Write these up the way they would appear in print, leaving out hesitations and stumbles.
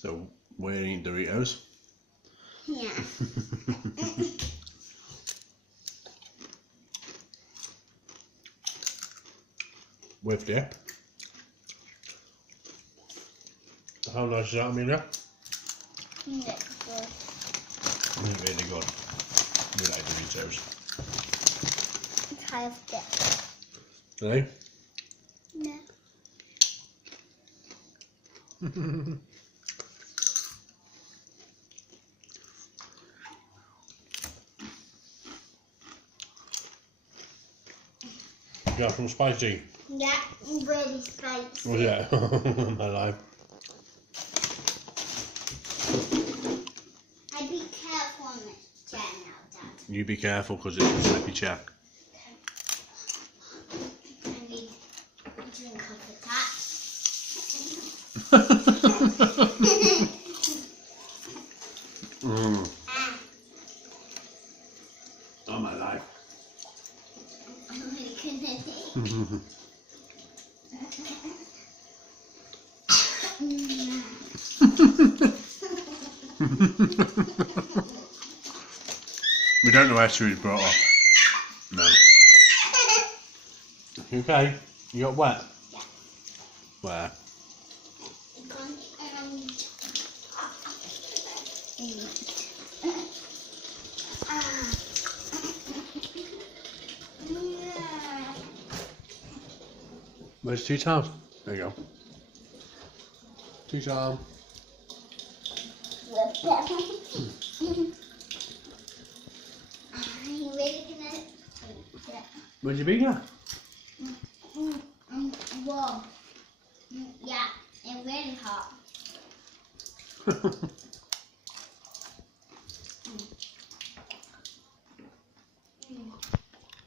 So we're eating Doritos. Yeah. With dip. How nice is that, Amelia? That's good. It's really good. We like Doritos. Try of dip. Really? Yeah. You got some spicy? Yeah, really spicy. Oh yeah, my life. I'd be careful on this chair now, Dad. You be careful because it's a slippy chair. I need a drink of the tap. Mm. Oh my life. Oh my goodness. We don't know where Sue's brought off. No. You okay? You got wet? Yeah. Where? Where's tea towels? There you go. Tea towel. Where'd you be now? Warm. Yeah, it's really hot.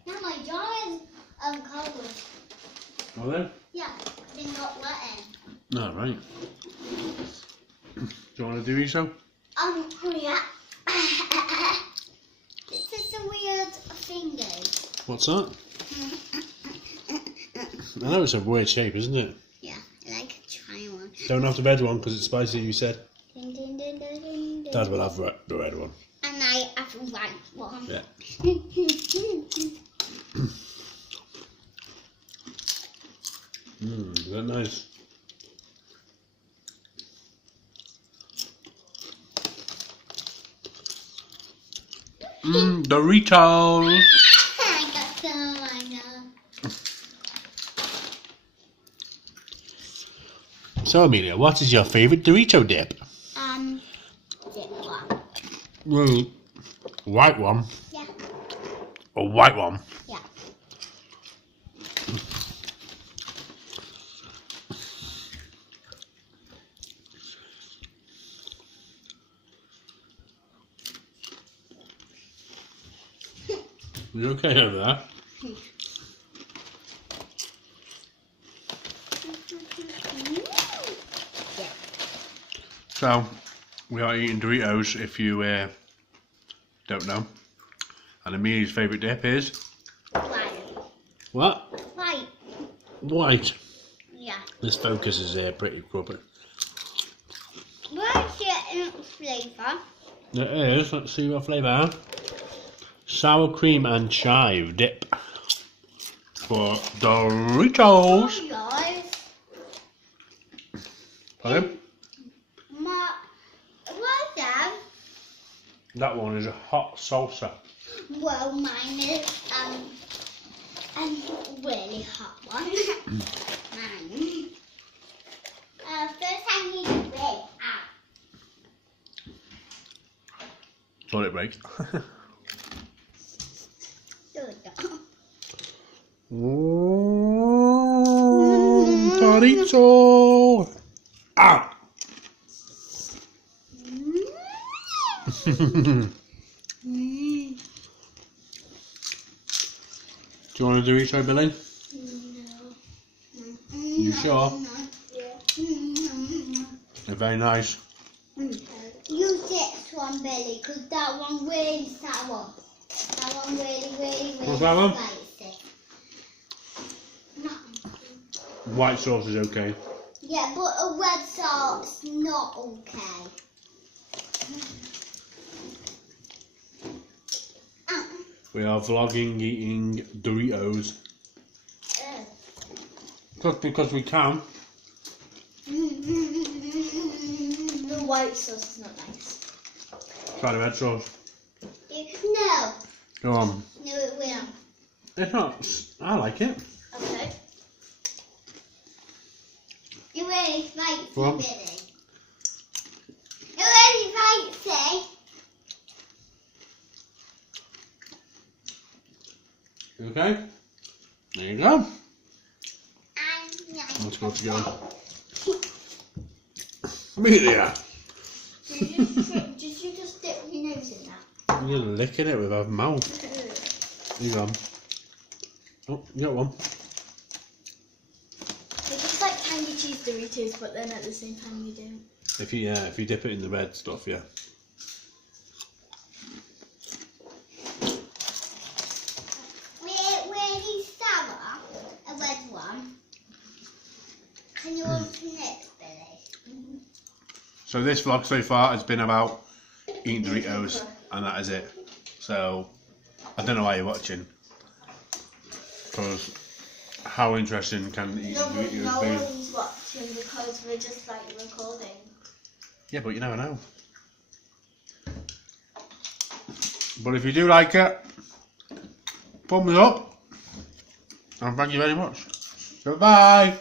Now my jaw is cold. Oh then? Yeah, they're not letting. No, right. Do you want to do so? Yeah. This is the weird fingers. What's that? I know it's a weird shape, isn't it? Yeah, I like a triangle. Don't have the red one because it's spicy, you said. Dun, dun, dun, dun, dun, dun. Dad will have the red one. And I have a white one. Yeah. Is that nice? Doritos! I got some, I know. So Amelia, what is your favourite Dorito dip? Dip one. White one? Yeah. A white one? Yeah. You okay over there? So, we are eating Doritos if you don't know. And Amelia's favourite dip is? White. What? White. White. Yeah. This focus is pretty crooked. What's your flavour? It is. Let's see what flavour. Sour cream and chive dip for Doritos. Yours. Pardon? What's that? That one is a hot salsa. Well, mine is a really hot one. Mine. First I need to break out. Toilet break. Dorito. Ah. Do you want to do each, Billy? No. You sure? Yeah. They're very nice. Use this one, Billy, because that one really sour. That one really What's that one? spicy. White sauce is okay. Yeah, but a red salt's not okay. We are vlogging eating Doritos. Just because we can. The white sauce is not nice. Try the red sauce. No. Go on. No, it will. It's not. I like it. Okay. You're really spicy, Go on. Billy. You're really spicy. Okay. There you go. And Let's go together. Me there. Did you just dip your nose in that? You're licking it with our mouth. Here you go. Oh, you got one. They're just like tangy cheese Doritos, but then at the same time you don't. If you dip it in the red stuff, yeah. Really sour, a red one. Can you open it, Billy? So this vlog so far has been about eating Doritos, and that is it. So I don't know why you're watching, because how interesting can eating No, but Doritos no be? one's watching because we're just like recording. Yeah, but you never know. But if you do like it, thumbs up, and thank you very much. Goodbye.